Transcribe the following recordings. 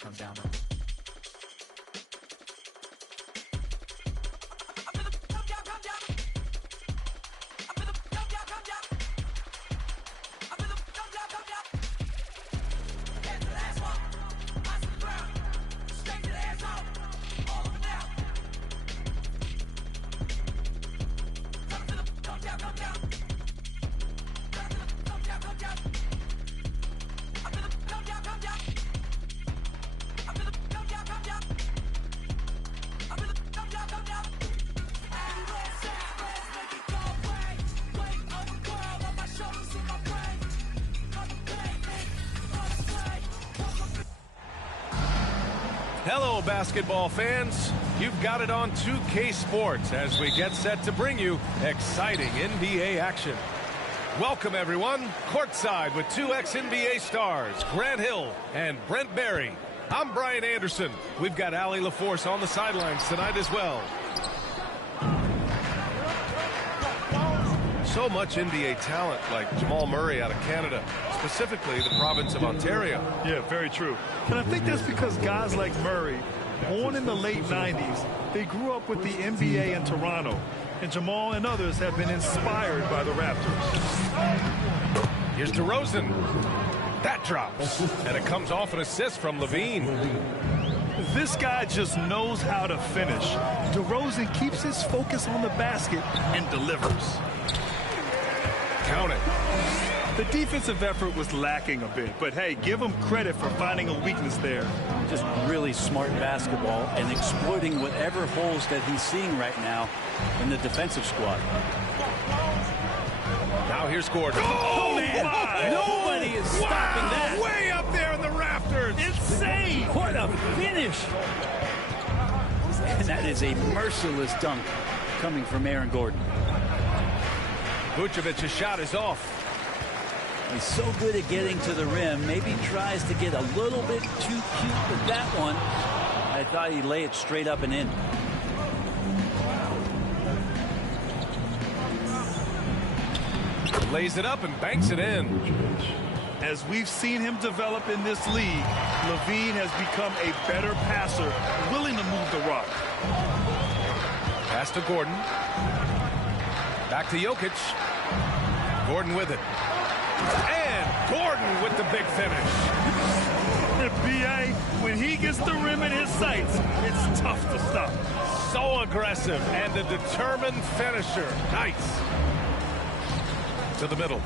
comes down. Hello, basketball fans. You've got it on 2K Sports as we get set to bring you exciting NBA action. Welcome, everyone. Courtside with two ex-NBA stars, Grant Hill and Brent Barry. I'm Brian Anderson. We've got Allie LaForce on the sidelines tonight as well. So much NBA talent like Jamal Murray out of Canada, specifically the province of Ontario. Yeah, very true. And I think that's because guys like Murray, born in the late 90s, they grew up with the NBA in Toronto. And Jamal and others have been inspired by the Raptors. Here's DeRozan. That drops. And it comes off an assist from Levine. This guy just knows how to finish. DeRozan keeps his focus on the basket and delivers. Count it. The defensive effort was lacking a bit, but hey, give him credit for finding a weakness there. Just really smart basketball and exploiting whatever holes that he's seeing right now in the defensive squad. Now here's Gordon. Oh, Man, my! nobody is stopping that. Way up there in the rafters. Insane! What a finish! And that is a merciless dunk coming from Aaron Gordon. Vucevic's shot is off. He's so good at getting to the rim. Maybe tries to get a little bit too cute with that one. I thought he'd lay it straight up and in. Lays it up and banks it in. As we've seen him develop in this league, Levine has become a better passer, willing to move the rock. Pass to Gordon. Back to Jokic. Gordon with it. And Gordon with the big finish. B.A., when he gets the rim in his sights, it's tough to stop. So aggressive and a determined finisher. Nice. To the middle.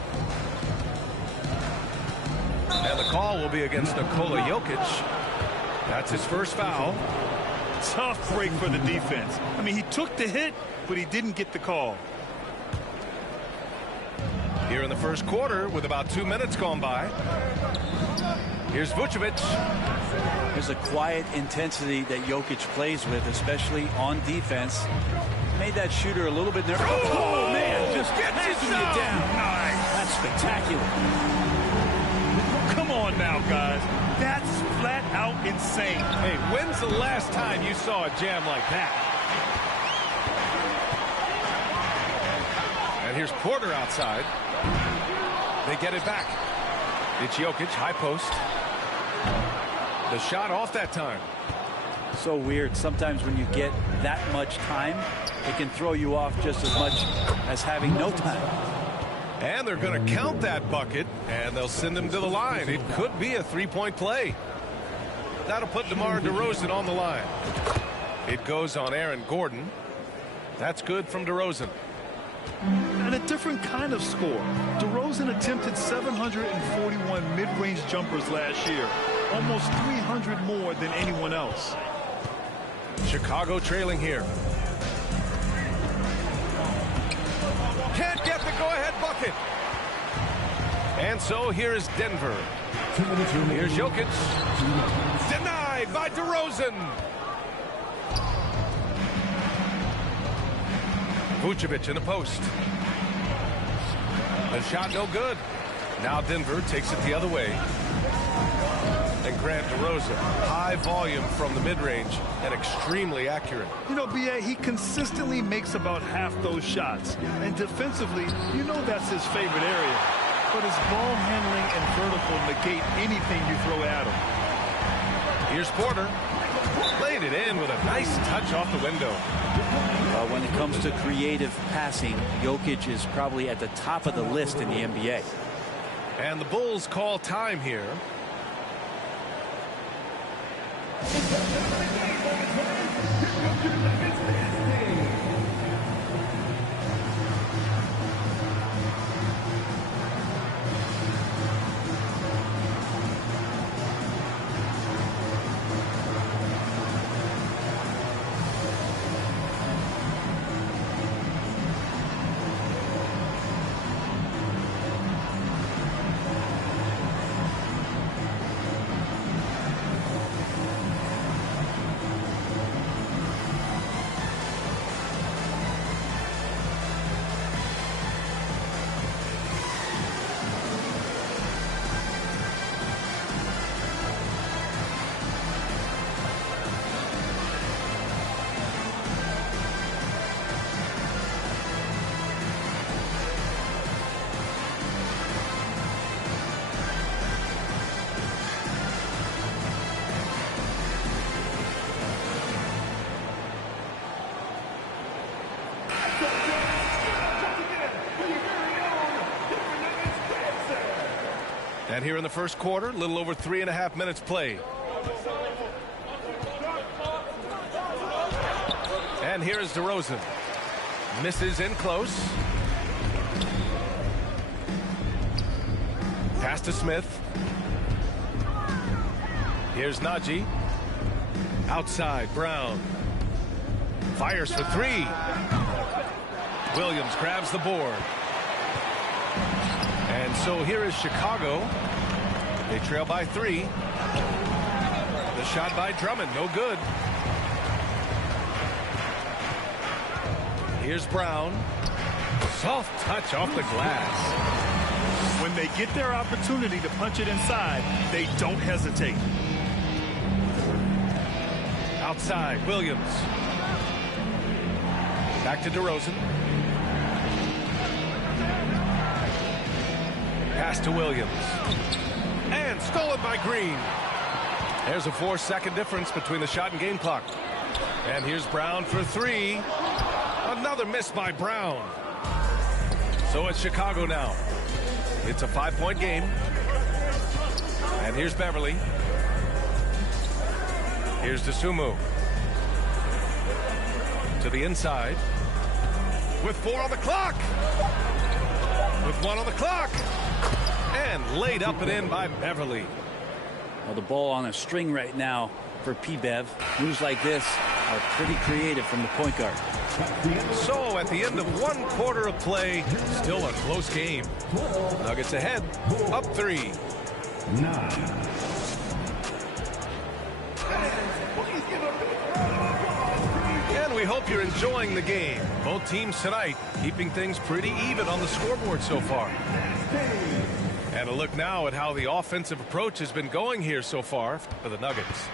And the call will be against Nikola Jokic. That's his first foul. Tough break for the defense. I mean, he took the hit, but he didn't get the call. Here in the first quarter with about 2 minutes gone by. Here's Vucevic. There's a quiet intensity that Jokic plays with, especially on defense. Made that shooter a little bit nervous. Oh, man, just passing it down. Nice. That's spectacular. Come on now, guys. That's flat out insane. Hey, when's the last time you saw a jam like that? And here's Porter outside. They get it back. It's Jokic, high post. The shot off that time. So weird. Sometimes when you get that much time, it can throw you off just as much as having no time. And they're going to count that bucket, and they'll send him to the line. It could be a three-point play. That'll put DeMar DeRozan on the line. It goes on Aaron Gordon. That's good from DeRozan. And a different kind of score. DeRozan attempted 741 mid-range jumpers last year, almost 300 more than anyone else. Chicago trailing here. Can't get the go-ahead bucket. And so here is Denver. Here's Jokic. Denied by DeRozan. Vucevic in the post. The shot no good. Now Denver takes it the other way. And Grant DeRozan, high volume from the mid-range and extremely accurate. You know, B.A., he consistently makes about half those shots. And defensively, you know that's his favorite area. But his ball handling and vertical negate anything you throw at him. Here's Porter. Laid it in with a nice touch off the window. When it comes to creative passing, Jokic is probably at the top of the list in the NBA. And the Bulls call time here. And here in the first quarter, a little over 3.5 minutes played. And here is DeRozan. Misses in close. Pass to Smith. Here's Najee. Outside, Brown. Fires for three. Williams grabs the board. And so here is Chicago. They trail by 3. The shot by Drummond, no good. Here's Brown. Soft touch off the glass. When they get their opportunity to punch it inside, they don't hesitate. Outside, Williams. Back to DeRozan. Pass to Williams. And stolen by Green. There's a 4-second difference between the shot and game clock. And here's Brown for 3. Another miss by Brown. So it's Chicago now. It's a 5-point game. And here's Beverly. Here's Dosunmu. To the inside. With 4 on the clock. With 1 on the clock. And laid up and in by Beverly. Well, the ball on a string right now for P-Bev. Moves like this are pretty creative from the point guard. So at the end of 1 quarter of play, still a close game. Nuggets ahead, up 3. 9. And we hope you're enjoying the game. Both teams tonight keeping things pretty even on the scoreboard so far. And a look now at how the offensive approach has been going here so far for the Nuggets.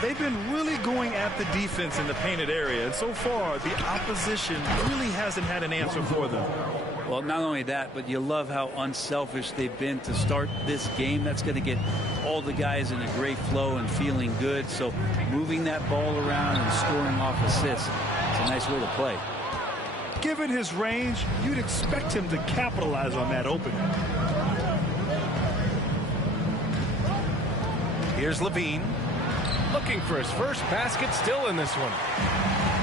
They've been really going at the defense in the painted area, and so far the opposition really hasn't had an answer for them. Well, not only that, but you love how unselfish they've been to start this game. That's going to get all the guys in a great flow and feeling good. So moving that ball around and scoring off assists, it's a nice way to play. Given his range, you'd expect him to capitalize on that opening. Here's Levine. Looking for his first basket, still in this one.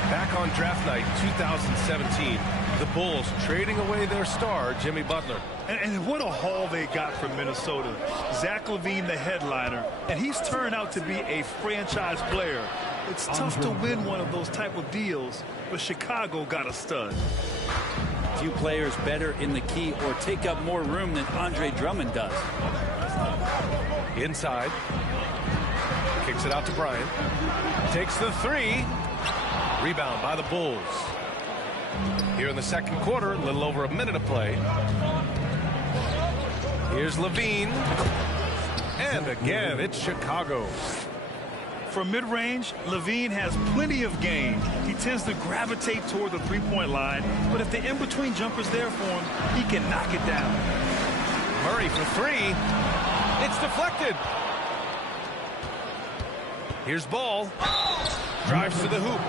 Back on draft night 2017, the Bulls trading away their star, Jimmy Butler. And what a haul they got from Minnesota. Zach LaVine, the headliner, and he's turned out to be a franchise player. It's tough to win one of those type of deals, but Chicago got a stud. Few players better in the key or take up more room than Andre Drummond does. Inside. Kicks it out to Bryant. Takes the 3. Rebound by the Bulls. Here in the second quarter, a little over a minute of play. Here's Levine. And again, it's Chicago. From mid-range, Levine has plenty of game. He tends to gravitate toward the three-point line, but if the in-between jumper's there for him, he can knock it down. Murray for 3. It's deflected. Here's ball. Drives to the hoop.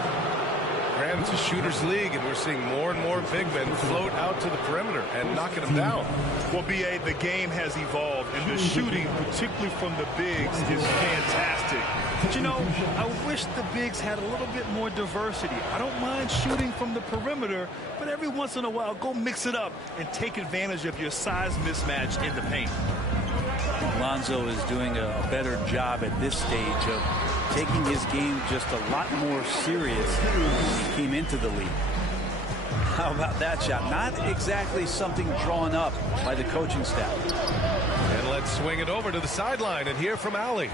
Graham, it's a shooter's league, and we're seeing more and more big men float out to the perimeter and knocking them down. Well, B.A., the game has evolved, and the shooting, particularly from the bigs, is fantastic. But, you know, I wish the bigs had a little bit more diversity. I don't mind shooting from the perimeter, but every once in a while, go mix it up and take advantage of your size mismatch in the paint. Lonzo is doing a better job at this stage of taking his game just a lot more serious when he came into the league. How about that shot? Not exactly something drawn up by the coaching staff. And let's swing it over to the sideline and hear from Allie.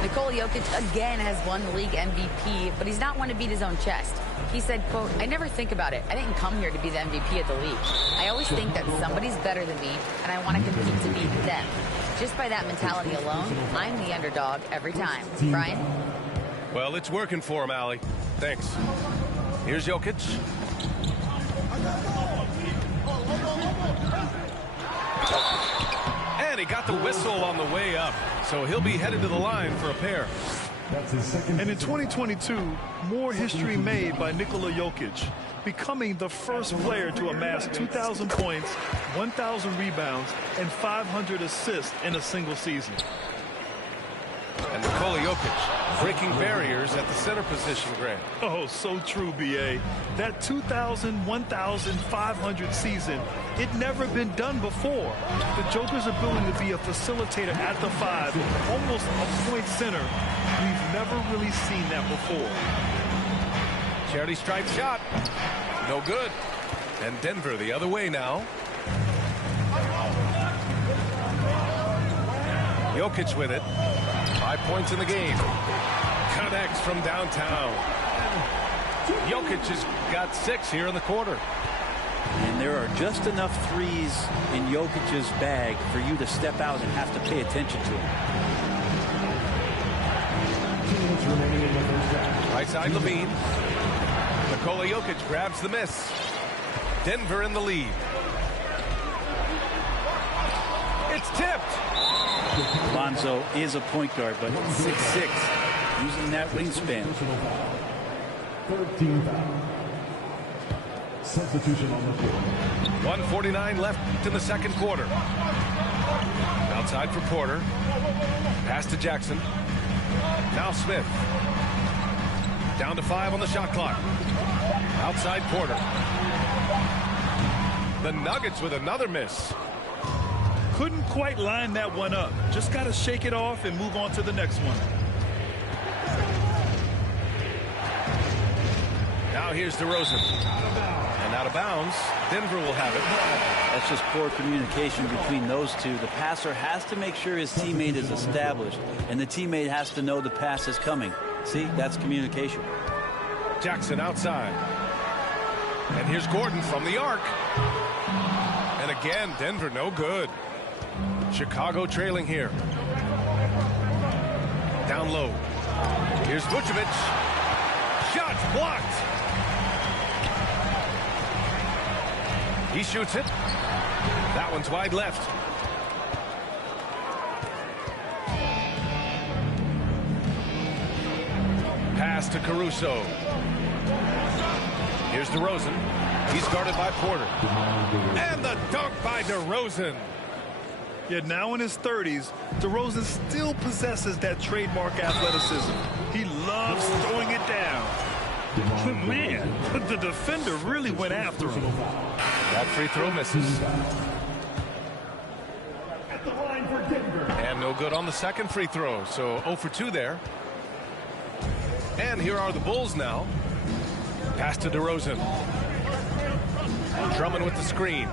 Nikola Jokic again has won the league MVP, but he's not one to beat his own chest. He said, quote, "I never think about it. I didn't come here to be the MVP of the league. I always think that somebody's better than me, and I want to compete to beat them. Just by that mentality alone, I'm the underdog every time." Brian? Well, it's working for him, Allie. Thanks. Here's Jokic. And he got the whistle on the way up, so he'll be headed to the line for a pair. And in 2022, more history made by Nikola Jokic, becoming the first player to amass 2,000 points, 1,000 rebounds, and 500 assists in a single season. And Nikola Jokic breaking barriers at the center position, Grant. Oh, so true, B.A. That 2,000, 1,500 season, it never been done before. The Joker's ability to be a facilitator at the 5, almost a point center, we've never really seen that before. Charity stripe shot. No good. And Denver the other way now. Jokic with it. 5 points in the game. Connects from downtown. Jokic has got 6 here in the quarter. And there are just enough threes in Jokic's bag for you to step out and have to pay attention to him. Right side Levine. Nikola Jokic grabs the miss. Denver in the lead. It's tipped. Lonzo is a point guard, but 6'6", using that wingspan. 13 foul. Substitution on the field. 1:49 left in the second quarter. Outside for Porter. Pass to Jackson. Now Smith. Down to 5 on the shot clock. Outside Porter. The Nuggets with another miss. Couldn't quite line that one up. Just got to shake it off and move on to the next one. Now here's DeRozan. And out of bounds. Denver will have it. That's just poor communication between those two. The passer has to make sure his teammate is established, and the teammate has to know the pass is coming. See, that's communication. Jackson outside. And here's Gordon from the arc. And again, Denver no good. Chicago trailing here. Down low. Here's Vucevic. Shots blocked. He shoots it. That one's wide left. Pass to Caruso. Here's DeRozan. He's guarded by Porter. And the dunk by DeRozan. Yet now in his 30s, DeRozan still possesses that trademark athleticism. He loves throwing it down. But man, the defender really went after him. That free throw misses. At the line for Denver. And no good on the second free throw. So 0 for 2 there. And here are the Bulls now. Pass to DeRozan. Drummond with the screen.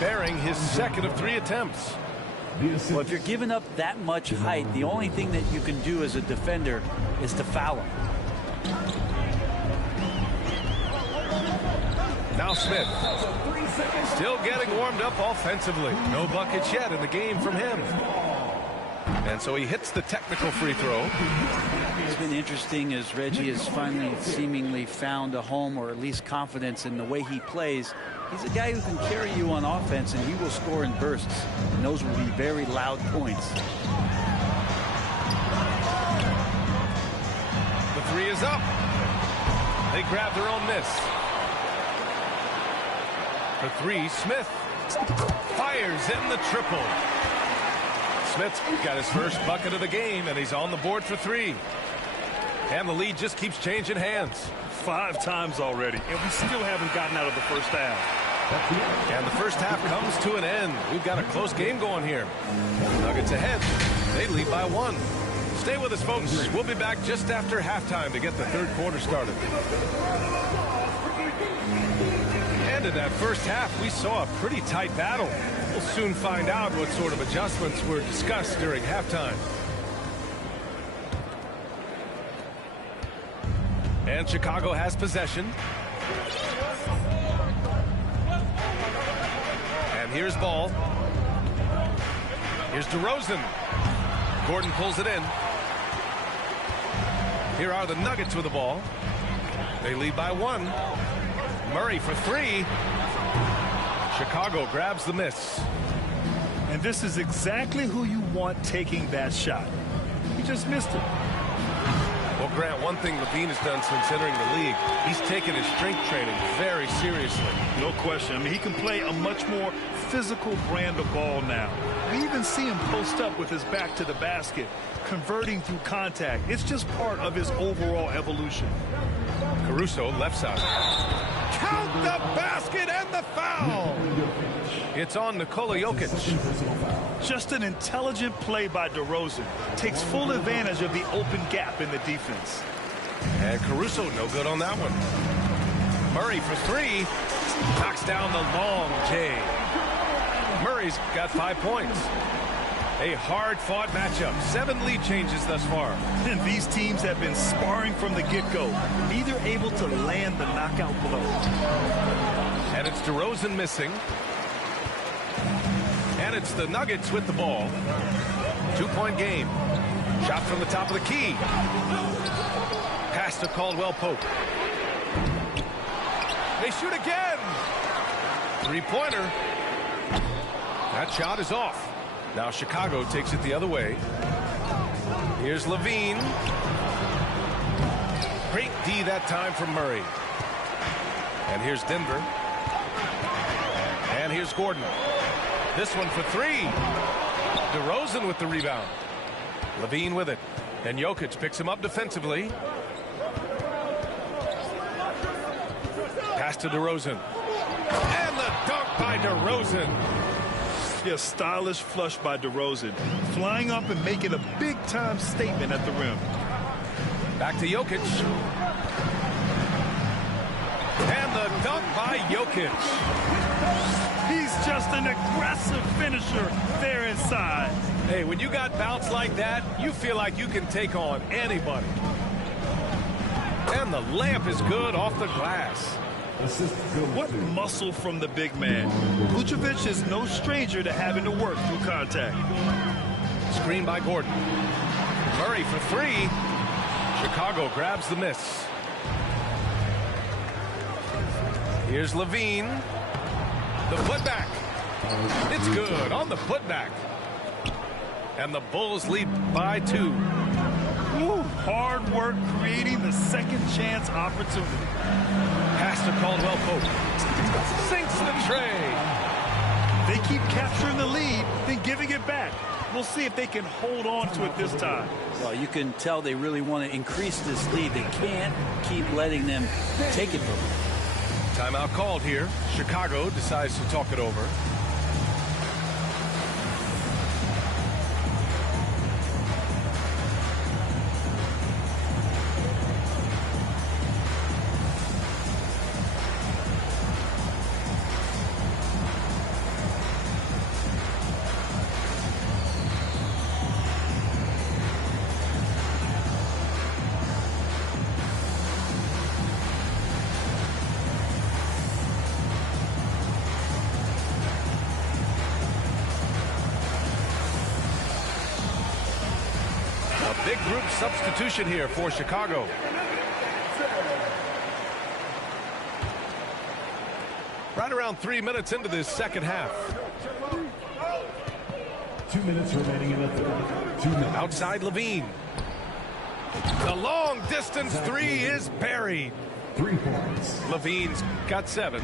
Bearing his second of 3 attempts. Well, if you're giving up that much height, the only thing that you can do as a defender is to foul him. Now Smith. Still getting warmed up offensively. No buckets yet in the game from him. And so he hits the technical free throw. It's been interesting as Reggie has finally seemingly found a home, or at least confidence in the way he plays. He's a guy who can carry you on offense, and he will score in bursts. And those will be very loud points. The three is up. They grab their own miss. For three, Smith fires in the triple. Smith's got his first bucket of the game, and he's on the board for three. And the lead just keeps changing hands. 5 times already, and we still haven't gotten out of the first half. And the first half comes to an end. We've got a close game going here. Nuggets ahead. They lead by 1. Stay with us, folks. We'll be back just after halftime to get the third quarter started. And in that first half, we saw a pretty tight battle. We'll soon find out what sort of adjustments were discussed during halftime. And Chicago has possession. And here's ball. Here's DeRozan. Gordon pulls it in. Here are the Nuggets with the ball. They lead by 1. Murray for 3. Chicago grabs the miss. And this is exactly who you want taking that shot. He just missed it. Well, Grant, one thing Levine has done since entering the league, he's taken his strength training very seriously. No question. I mean, he can play a much more physical brand of ball now. We even see him post up with his back to the basket, converting through contact. It's just part of his overall evolution. Caruso, left side. Count the basket and the foul. It's on Nikola Jokic. Just an intelligent play by DeRozan. Takes full advantage of the open gap in the defense. And Caruso no good on that one. Murray for 3. Knocks down the long J. Murray's got 5 points. A hard-fought matchup. 7 lead changes thus far. And these teams have been sparring from the get-go. Neither able to land the knockout blow. And it's DeRozan missing. And it's the Nuggets with the ball. 2-point game. Shot from the top of the key. Pass to Caldwell Pope. They shoot again. 3-pointer. That shot is off. Now Chicago takes it the other way. Here's Levine. Great D that time from Murray. And here's Denver. And here's Gordon. This one for 3. DeRozan with the rebound. Levine with it. And Jokic picks him up defensively. Pass to DeRozan. And the dunk by DeRozan. Yeah, stylish flush by DeRozan. Flying up and making a big-time statement at the rim. Back to Jokic. And the dunk by Jokic. He's just an aggressive finisher there inside. Hey, when you got bounce like that, you feel like you can take on anybody. And the layup is good off the glass. What muscle from the big man. Vucevic is no stranger to having to work through contact. Screen by Gordon. Murray for 3. Chicago grabs the miss. Here's Levine. The putback. It's good on the putback. And the Bulls lead by 2. Ooh, hard work creating the second chance opportunity. Pass to Caldwell Pope. Sinks the tray. They keep capturing the lead, then giving it back. We'll see if they can hold on to it this time. Well, you can tell they really want to increase this lead. They can't keep letting them take it from them. Timeout called here. Chicago decides to talk it over. Big group substitution here for Chicago. Right around 3 minutes into this second half. 2 minutes remaining in the third. 2 minutes. Outside Levine. The long distance three is buried. 3 points. Levine's got 7.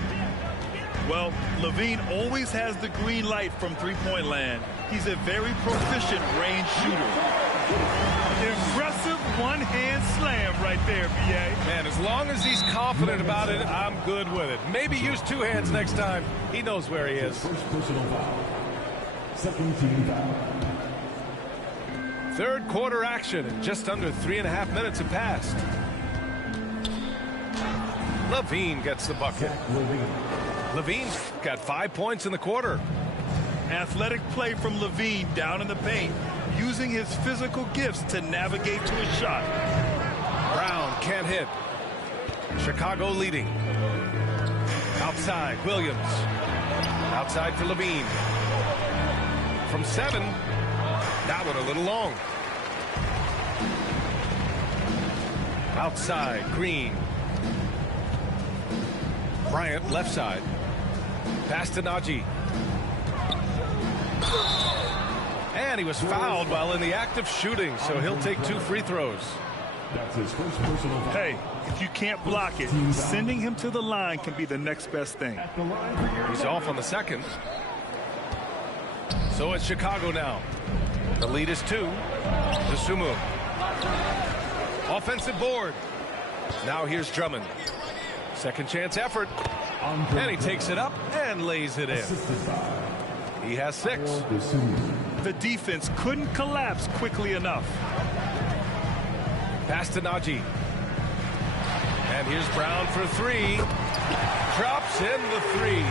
Well, Levine always has the green light from three-point land. He's a very proficient range shooter. Impressive one-hand slam right there, B.A. Man, as long as he's confident about it, I'm good with it. Maybe use 2 hands next time. He knows where he is. First personal foul. Second team foul. Third quarter action, and just under 3.5 minutes have passed. Levine gets the bucket. Levine's got 5 points in the quarter. Athletic play from Levine down in the paint, using his physical gifts to navigate to a shot. Brown can't hit. Chicago leading. Outside, Williams. Outside for Levine. From 7, that one a little long. Outside, Green. Bryant, left side. Pass to Najee. And he was fouled while in the act of shooting, so he'll take 2 free throws. That's his first personal foul. Hey, if you can't block it, sending him to the line can be the next best thing. He's off on the second. So it's Chicago now. The lead is 2 to Sumu. Offensive board. Now here's Drummond. Second chance effort. And he takes it up and lays it in. He has 6. The defense couldn't collapse quickly enough. Pass to Najee. And here's Brown for 3. Drops in the 3.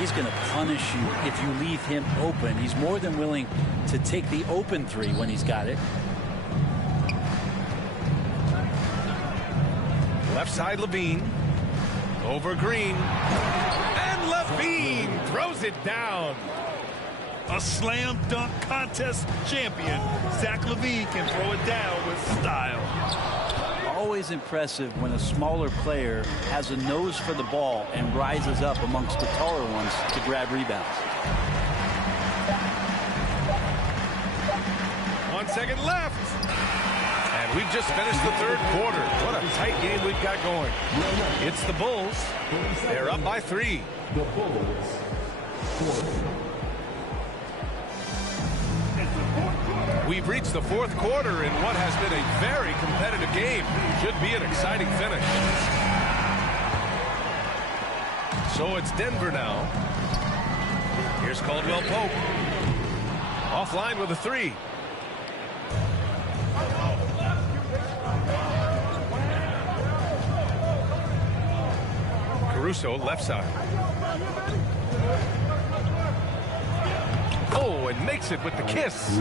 He's going to punish you if you leave him open. He's more than willing to take the open 3 when he's got it. Left side Levine. Over Green. And Levine throws it down. A slam dunk contest champion, Zach Levine can throw it down with style. Always impressive when a smaller player has a nose for the ball and rises up amongst the taller ones to grab rebounds. 1 second left. And we've just finished the third quarter. What a tight game we've got going. It's the Bulls. They're up by 3. The Bulls. 4. We've reached the fourth quarter in what has been a very competitive game. Should be an exciting finish. So it's Denver now. Here's Caldwell Pope. Offline with a 3. Caruso, left side. Oh, and makes it with the kiss.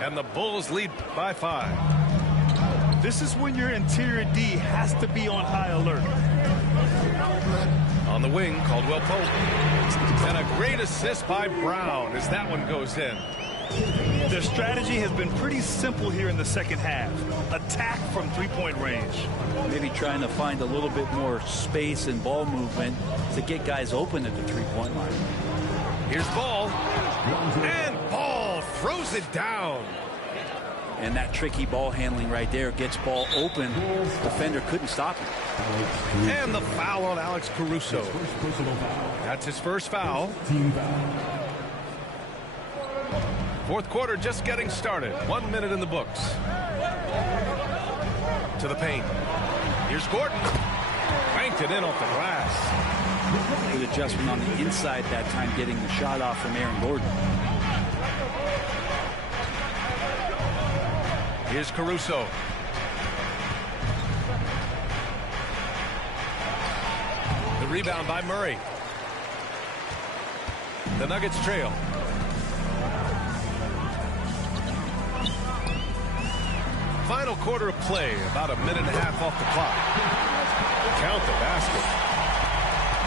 And the Bulls lead by 5. This is when your interior D has to be on high alert. On the wing, Caldwell Pope. And a great assist by Brown as that one goes in. Their strategy has been pretty simple here in the second half. Attack from three-point range. Maybe trying to find a little bit more space and ball movement to get guys open at the three-point line. Here's Ball. And Ball throws it down. And that tricky ball handling right there gets ball open. Defender couldn't stop it. And the foul on Alex Caruso. That's his first foul. Team foul. Fourth quarter just getting started. 1 minute in the books. To the paint. Here's Gordon. Banked it in off the glass. Good adjustment on the inside that time, getting the shot off from Aaron Gordon. Here's Caruso. The rebound by Murray. The Nuggets trail. Final quarter of play, about a minute and a half off the clock. Count the basket.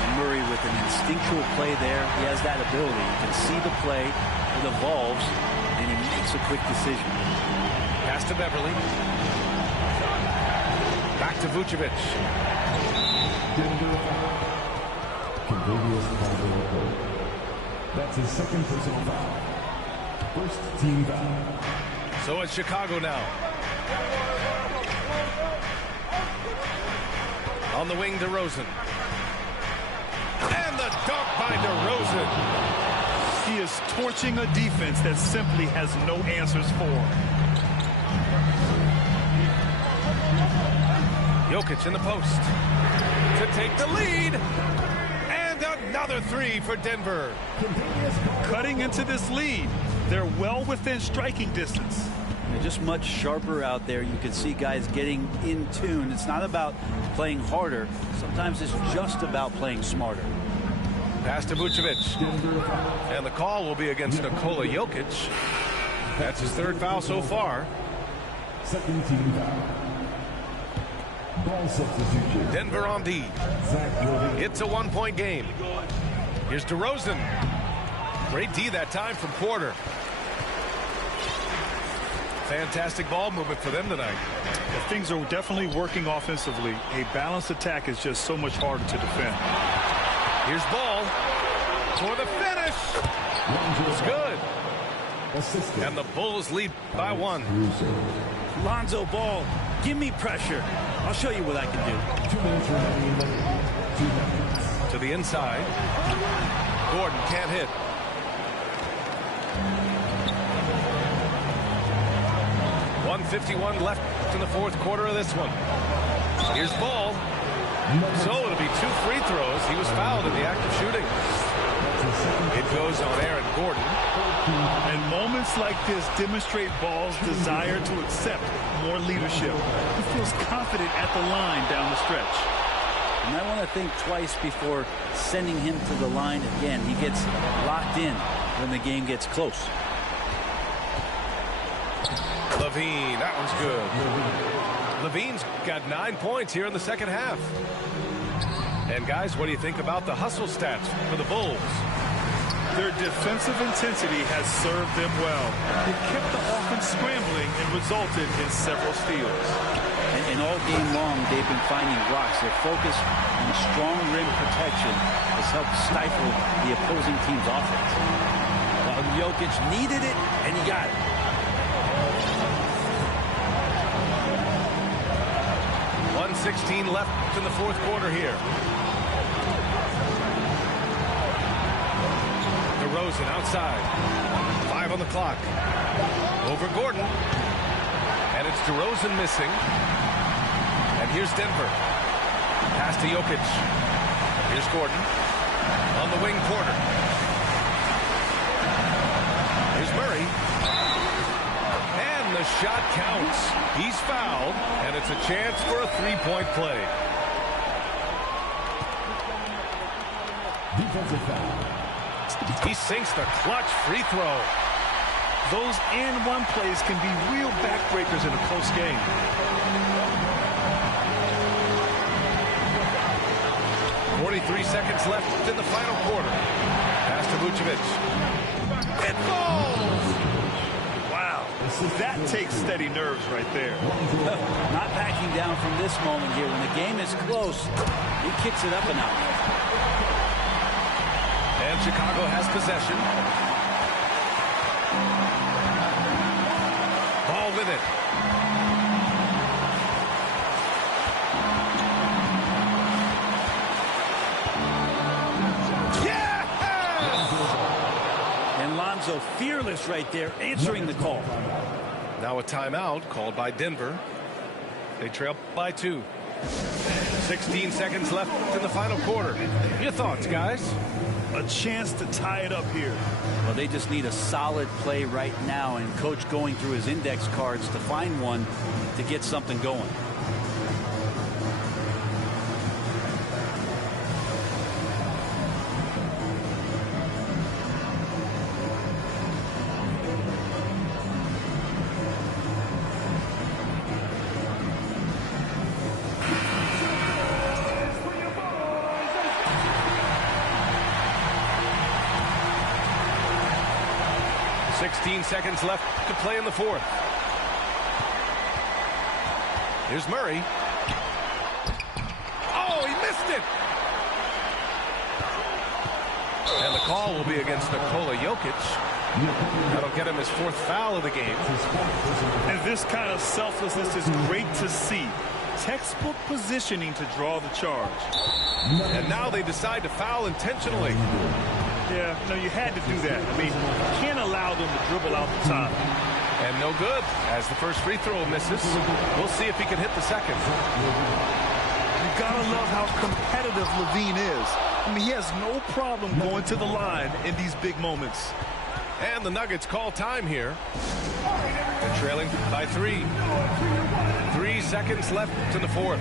And Murray with an instinctual play there. He has that ability. You can see the play. It evolves. and he makes a quick decision. Pass to Beverly. Back to Vucevic. That's his second personal foul. First team foul. So it's Chicago now. On the wing, DeRozan. And the dunk by DeRozan. He is torching a defense that simply has no answers for him. Jokic in the post to take the lead. And another three for Denver. Cutting into this lead. They're well within striking distance. They're just much sharper out there. You can see guys getting in tune. It's not about playing harder. Sometimes it's just about playing smarter. Pass to Vucevic. And the call will be against Nikola Jokic. That's his third foul so far. Second team foul. Ball substitution. Denver on D. It's a one-point game. Here's DeRozan. Great D that time from Porter. Fantastic ball movement for them tonight. Well, things are definitely working offensively. A balanced attack is just so much harder to defend. Here's Ball for the finish. It's good. And the Bulls lead by one. Lonzo Ball, give me pressure. I'll show you what I can do. 2 minutes remaining. 2 minutes. To the inside. Gordon can't hit. .151 left in the fourth quarter of this one. Here's Ball. So it'll be 2 free throws. He was fouled in the act of shooting. It goes on Aaron Gordon. And moments like this demonstrate Ball's desire to accept more leadership. He feels confident at the line down the stretch. You might want to think twice before sending him to the line again. He gets locked in when the game gets close. Levine, that one's good. Levine's got 9 points here in the second half. And guys, what do you think about the hustle stats for the Bulls? Their defensive intensity has served them well. It kept the offense scrambling and resulted in several steals. And all game long, they've been finding blocks. Their focus on strong rim protection has helped stifle the opposing team's offense. Well, Jokic needed it, and he got it. .116 left in the fourth quarter here. DeRozan outside. 5 on the clock. Over Gordon. And it's DeRozan missing. And here's Denver. Pass to Jokic. Here's Gordon. On the wing, Porter. Here's Murray. And the shot counts. He's fouled, and it's a chance for a three-point play. Defensive foul. He sinks the clutch free throw. Those and-one plays can be real backbreakers in a close game. .43 seconds left in the final quarter. Pass to Vucevic. It falls! Wow, that takes steady nerves right there. Not backing down from this moment here. When the game is close, he kicks it up a notch. And Chicago has possession. Ball with it. Yes! And Lonzo fearless right there, answering the call. Now a timeout called by Denver. They trail by 2. 16 seconds left in the final quarter. Your thoughts, guys? A chance to tie it up here. Well, they just need a solid play right now, and coach going through his index cards to find one to get something going. 16 seconds left to play in the fourth. Here's Murray. Oh, he missed it. And the call will be against Nikola Jokic. That'll get him his fourth foul of the game. And this kind of selflessness is great to see. Textbook positioning to draw the charge. And now they decide to foul intentionally. Yeah, no, you had to do that. I mean, you can't allow them to dribble out the top. And no good, as the first free throw misses. We'll see if he can hit the second. You gotta love how competitive Levine is. I mean, he has no problem going to the line in these big moments. And the Nuggets call time here. They're trailing by 3. 3 seconds left in the fourth.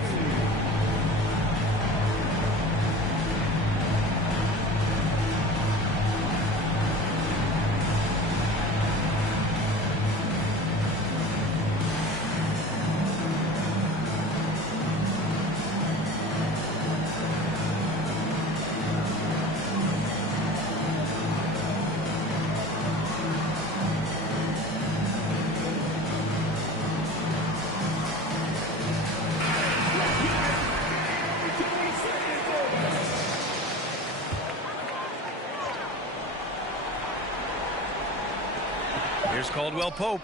Here's Caldwell Pope.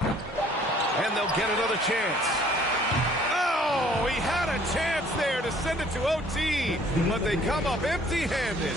And they'll get another chance. Oh, he had a chance there to send it to OT, but they come up empty-handed.